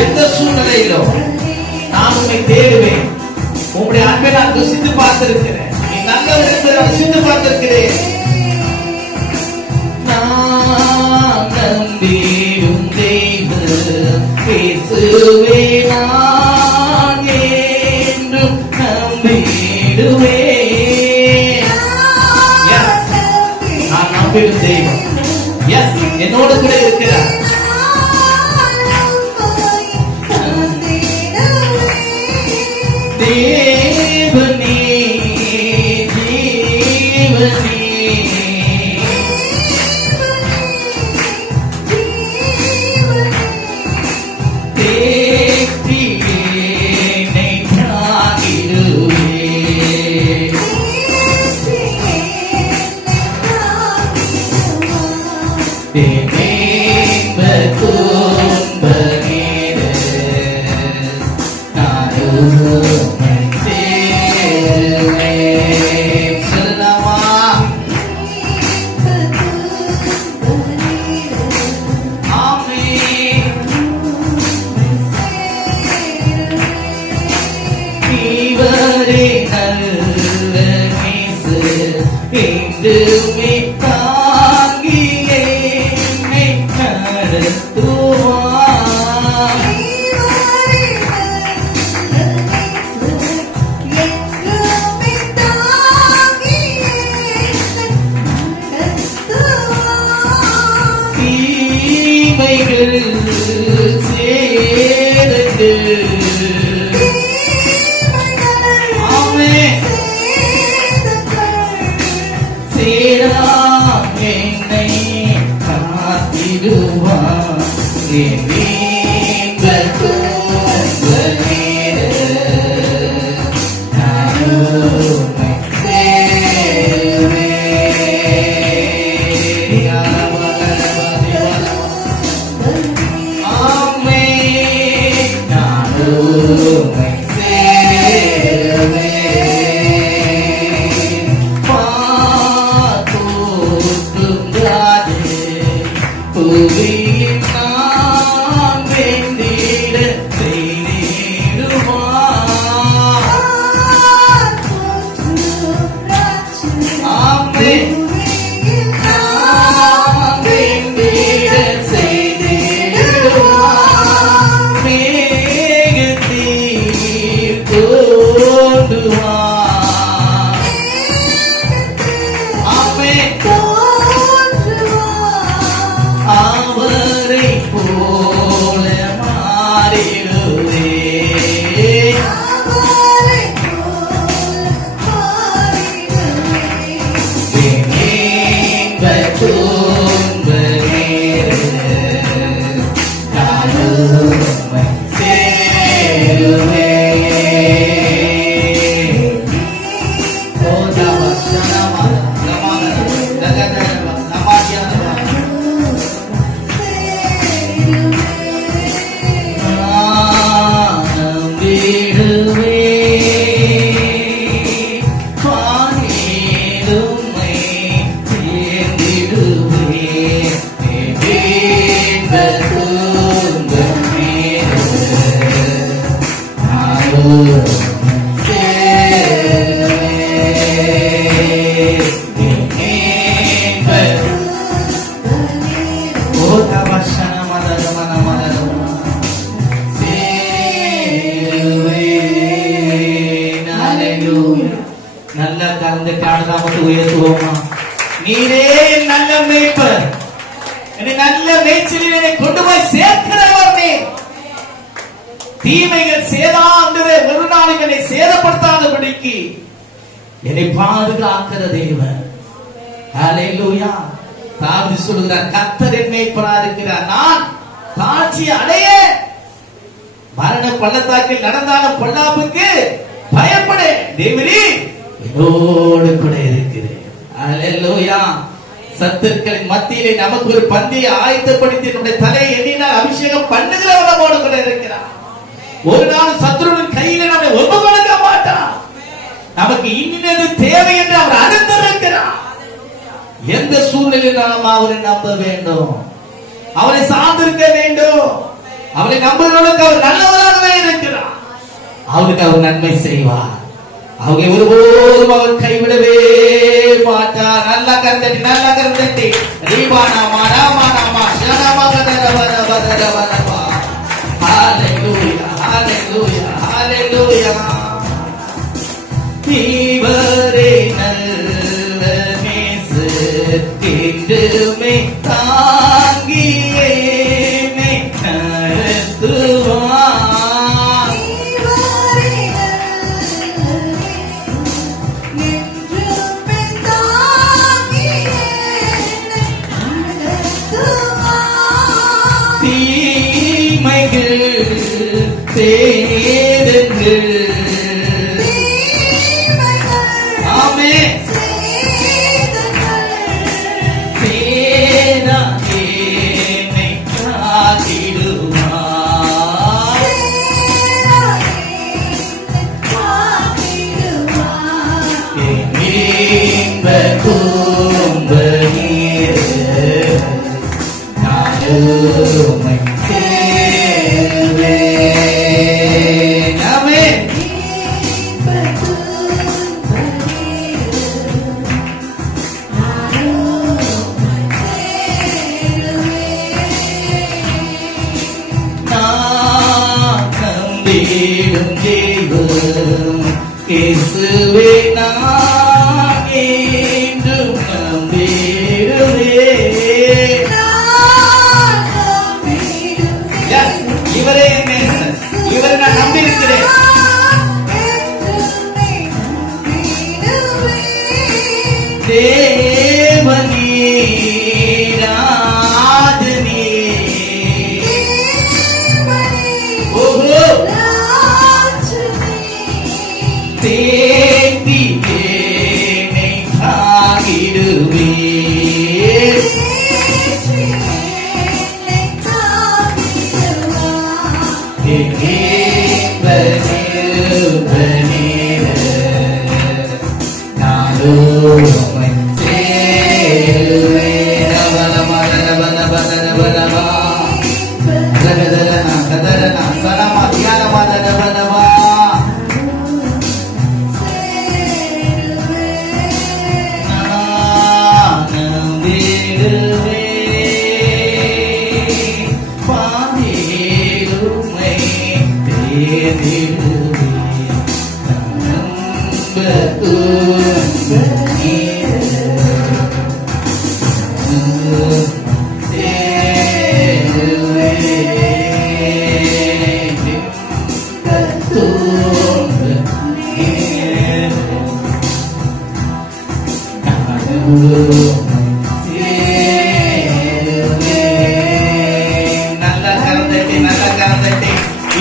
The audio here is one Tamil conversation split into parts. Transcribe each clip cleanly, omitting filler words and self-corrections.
எந்த சூழ்நிலையிலும் நான் உன்னை தேடுவேன். உங்களுடைய அன்பை நான் ருசித்து பார்த்திருக்கிறேன். நீ நல்லவர் என்று ருசித்து பார்த்திருக்கிறேன். நான் நம்பிடும் தெய்வம் பேசுவே, நான் என்றும் நம்பிடுவேன். நான் நம்பிடும் தெய்வம் என்னோடு கூட இருக்கிறார். தேவனே ஜீவனே தேற்றினே தாங்கிடுவே. தேவேன்ப துன்ப நீரே நானுமை சேருவேன். சொல்லலாமா? ஆமென். நீவரே நல்ல நேசு என்றுமே தாங்கி என்னை நடத்துவார். தீமைகள் சேரங்கள் சேரா என்னை காத்திடுவார். அவரை போல மாறிடுவே. நல்ல கலந்து காணாமல் உயர்த்துவோமா? நீரே நல்ல மேய்ப்பர், என்னை நல்ல மேய்ச்சலிலே கொண்டு போய் சேர்க்கிறவர் நீர். தீமைகள் சேதாண்டவே ஒரு நாளும் என்னை சேதப்படுத்தாதபடிக்கு என்னை பாதுகாக்கிற தேவன். ஹல்லேலூயா. தாவீது சொல்கிறார், கர்த்தர் என் மேய்ப்பராக இருக்கிறார், நான் தாழ்ச்சி அடைய மரண பள்ளத்தாக்கில் நடந்தாலும் பொல்லாப்புக்கு பயப்படே, தேவனே என்னோடு கூட இருக்கிறேன். ஹல்லேலூயா. சத்துருக்களின் மத்தியிலே நமக்கு ஒரு பந்தியை ஆயத்தப்படுத்தி நம்முடைய தலையை எண்ணினால் அபிஷேகம் பண்ணுகிறவர் நம்மோடு கூட இருக்கிறார். ஒரு நாள் சத்துருவின் கையில நம்மை ஒப்பு கொடுக்க மாட்டான். நமக்கு இன்னது தேவை என்று அவர் அறிந்திருக்கிறார். எந்த சூழ்நிலையில் நாம் அவரை நம்ப வேண்டும், அவரை சார்ந்திருக்க வேண்டும். அவரை நம்புகிறவர்களுக்கு அவர் நல்லவராகவே இருக்கிறார். அவருக்கு அவர் நன்மை செய்வார். அவங்க ஒருபோதும் அவர் கைவிடவே மாட்டார். நல்லா கருத்தட்டி, நல்லா கருத்தட்டி. ரீபானாமா ராமானாமா ஷனமகதரவரவரவரவா. ஹalleluya ஹalleluya ஹalleluya. இவரே நல்ல நேசர் என்றுமே தாங்கியே நடத்துவார். தீமைகள் சேதங்கள் இயேசுவே நான் என்றும் நம்பிடுவேன். இவரே நேசர், இவரை நான் நம்பியிருக்கிறேன். தேவனே ராஜனே ஓஹோ தேடி என்னை காக்கிடுவே.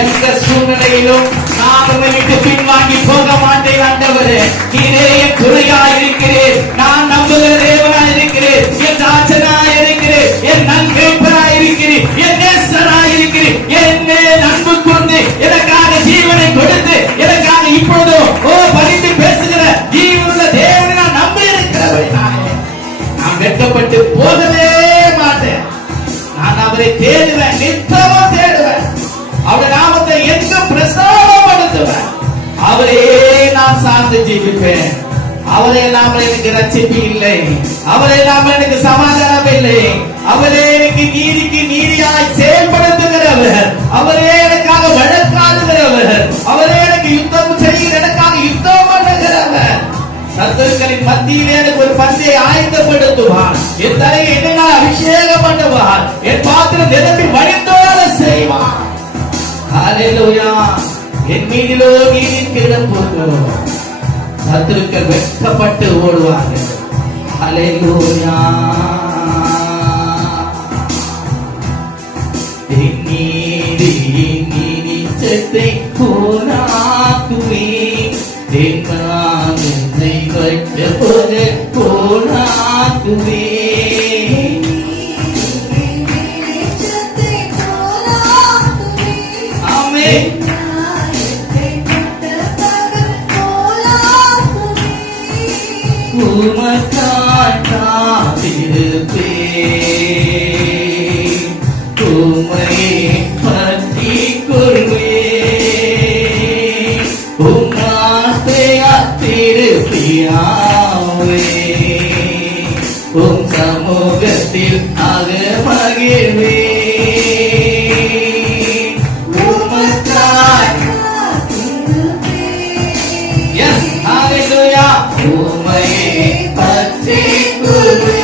எந்த சூழ்நிலையிலும் நான் உங்களை விட்டு பின்வாங்கி போக மாட்டேன். ஆண்டவரே, நீரே என் துணையாய் இருக்கிறேன். நான் நம்புகிற தேவனாய் இருக்கிறேன். என் ராஜனாய் இருக்கிறேன். என் நன்மைப்பராய் இருக்கிறேன். என் நேசராய் இருக்கிறேன். என்னே அன்பு கொண்டு எனக்காக ஜீவனை கொடுத்து எனக்காக இப்பொழுது பணிந்து பேசுகிற ஜீவனுள்ள தேவனை நான் நம்பி இருக்கிறவனாலே நான் வெட்கப்பட்டு போகவே மாட்டேன். நான் அவரை தேடுவேன், நித்தமும் தேடுவேன். அவருடைய நாமத்தை எங்கும் பிரஸ்தாபப்படுத்துவேன். அவரே நான் சார்ந்து ஜீவிப்பேன். அவரே நாம எனக்கு ரட்சிப்பு இல்லை. அவரே நாம எனக்கு சமாதானம் இல்லை. அவரே எனக்கு நீதிக்கு நீதியாய் செயல்படுத்துகிறவர். அவரே எனக்காக வழக்காடுகிறவர். அவரே எனக்கு யுத்தம் செய்ய எனக்காக யுத்தம் பண்ணுகிறவர். சத்துருக்களின் மத்தியிலே எனக்கு ஒரு பந்தையை ஆயத்தப்படுத்துவார். என் தலையை என்னால் அபிஷேகம் பண்ணுவார். என் பாத்திரம் நிரம்பி வழிந்தோட செய்வார். ஹalleluya. என் மீதிலோ நீதின் கிடம் போகிறோம். சத்துருக்கள் வெட்கப்பட்டு ஓடுவார்கள். ஹalleluya. நீதிச்சத்தை போனாக்குவே தேங்காய் கட்ட போல போனாக்குவே. ஆமென். யாவே உம் சமூகத்தில் ஆக மகிழ்வே உமக்காய் எஸ் ஹalleluya உம்மையே பற்றிக்குவே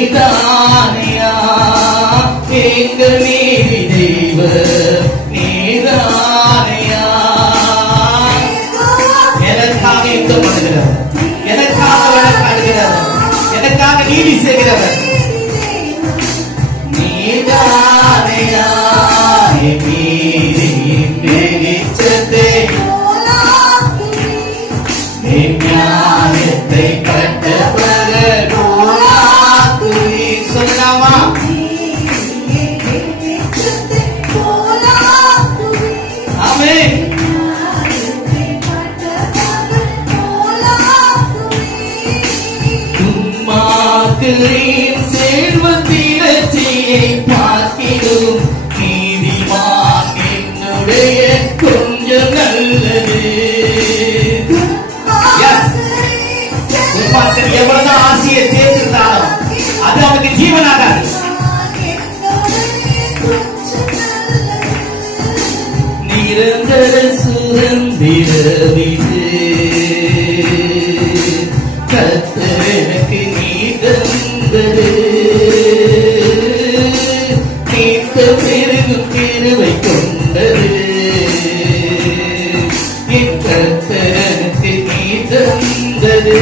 நீதானியா எங்கள் நீதி தெய்வ நீதானியா எனக்காக யுத்தம் பண்ணுகிறவர் எனக்காக வழக்காடுகிறவர் எனக்காக நீதி செய்கிறவர் நீதானியா என் நீதியின் வெளிச்சத்தை என் ஞானத்தை கட்டவர் சொல்லலாமா ஆமென் துன்மார்க்கரின் செல்வத்திரட்சியை பார்க்கிலும் நீதிமான் என்னுடைய கொஞ்சம் நல்லது துன்மார்க்கர் எவ்வளவுதான் ஆசையை சேர்த்திருந்தாலும் அது அவனுக்கு ஜீவனாகாது நிரந்தர சுதந்திரமிது கர்த்தர் எனக்கு நீ தந்தது நீத்த பெருகும் கிருபை கொண்டது என் கர்த்தர் எனக்கு நீ தந்தது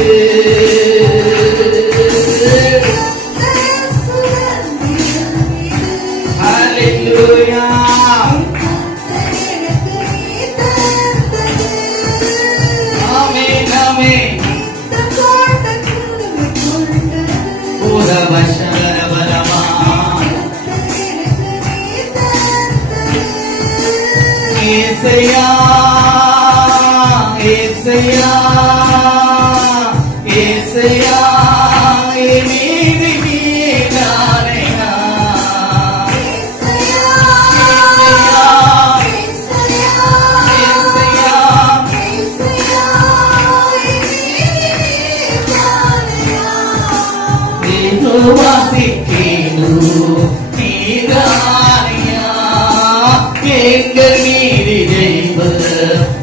எங்கள் நீதி தெய்வ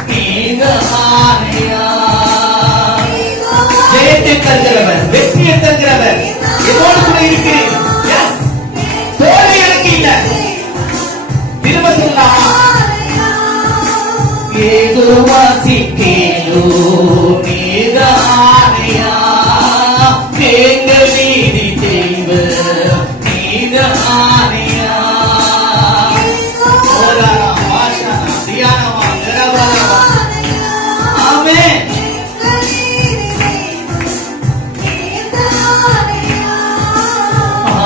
நீதானியா ஜெயத்தை தருகிறவர் வெற்றியை தருகிறவர் என்னோடு கூட இருக்கிறேன் தோல்வி எனக்கு இல்லை திரும்ப சொல்லலாமா ஏதோ வாசிக்கேனோ நீதானியா எங்கள் நீதி தெய்வ நீதானியா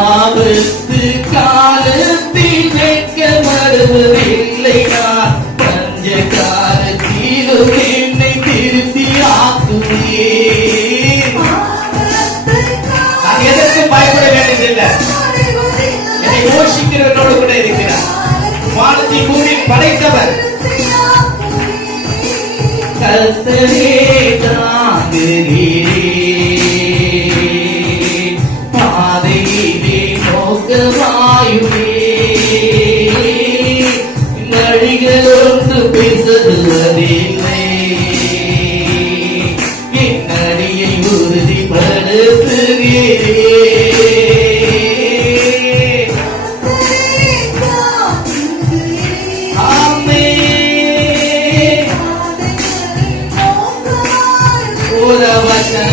ஆபத்து காலத்தில் வெட்க வருவதில்லை நான் பஞ்ச காலத்திலும் என்னை திருத்தி ஆக்குவே நான் எதற்கும் பயப்பட வேண்டியதில்லை என்னை யோசிக்கிறவர்களோடு கூட இருக்கிறார் வானத்தை கூடி படைத்தவர் கர்த்தரே தாங்குகிறே பாதையிலே நோக்கமாயுமே நடிகள் ஒன்று பேசுவதில்லை என் நடியை உறுதிப்படுத்துகிறேன் வசன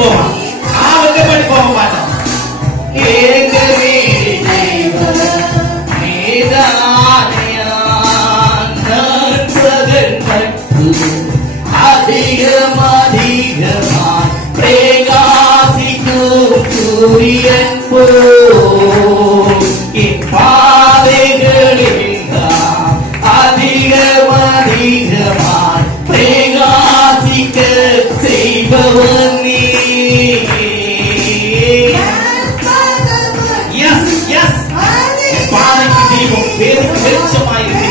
போவான். நான் வெக்கப்பட்டு போக மாட்டேன். ஏகமே அதிகமாய் பிரகாசிக்கும் சூரியன் போல் என் பாதைகளில் அதிகமாய் பிரகாசிக்க செய்பவன் நீ. பாதைக்கு தீபம் வெளிச்சமாயிருக்கிறது.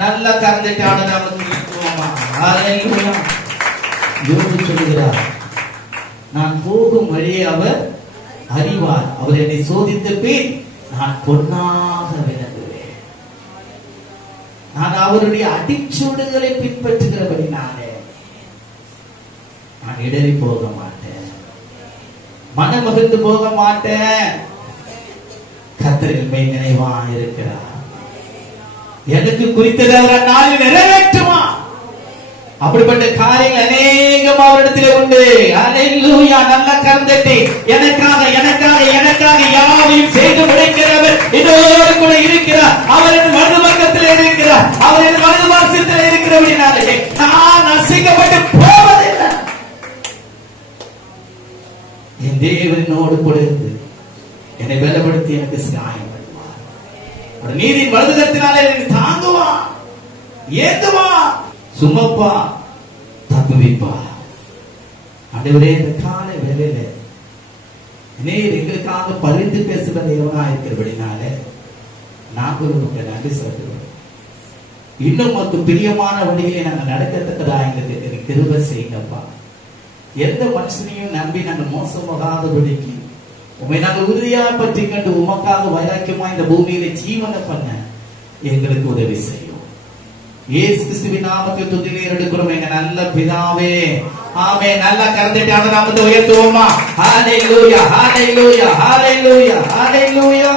நல்ல கருந்தைக்கான சொல்லுகிறார், நான் போகும் வழியை அவர் அறிவார், அவர் என்னை சோதித்த பின் நான் பொன்னாக விளங்குவேன். நான் அவருடைய அடிச்சூடுகளை பின்பற்றுகிறபடினாலே நான் இடறி போக மாட்டேன், மனமகிழ்ந்து போக மாட்டேன். கர்த்தரில் மெய் நினைவா இருக்கிறார். எனக்கு குறித்ததை அவர் நாளில் நிறைவேற்றுமா. அப்படிப்பட்ட காரியங்கள் அநேகம் அவரிடத்திலே உண்டு. அல்லேலூயா. நல்ல கரந்தட்டி எனக்காக எனக்காக எனக்காக யாவையும் செய்து முடிக்கிறவர் இதோடு கூட இருக்கிறார். அவர் என் வலது பக்கத்தில் இருக்கிறார். அவர் என் வலது பாரசத்தில் இருக்கிறபடினாலே நான் அசைக்கப்பட்டு போவதில்லை. என் தேவனோடு கூட இருந்து என்னை பலப்படுத்தி எனக்கு சகாயம் பண்ணுவார். நீதியின் வலதுகத்தினாலே எனக்கு தாங்குவா, ஏந்துவா, சுமப்பா, தப்புவிப்பா. ஆண்டவரே, இந்த காலை வேளையில நீர் எங்களுக்காக பரிந்து பேசுகிற தேவனா இருக்கிறபடினாலே நாங்கள் உங்களுக்கு நன்றி சொல்கிறோம். இன்னும் உனக்கு பிரியமான வழியை நாங்கள் நடக்கத்தக்கதா எங்களுக்கு கிருபை செய்யுங்கப்பா. எந்த மனுஷனையும் நம்பி நாங்கள் மோசம் போகாதபடிக்கு உண்மை நாங்கள் உறுதியா பற்றி கண்டு உமக்காக வைராக்கியமா இந்த பூமியில ஜீவனை பண்ண எங்களுக்கு உதவி செய்யும். இயேசு கிறிஸ்துவின் நாமத்தில் துதிக்கிறோம் எடுக்கிறோம் எங்க நல்ல பிதாவே. ஆமென். நல்ல கரத்தட்டி அவருடைய நாமத்தை உயர்த்துவோமா. ஹalleluya, ஹalleluya, ஹalleluya, ஹalleluya.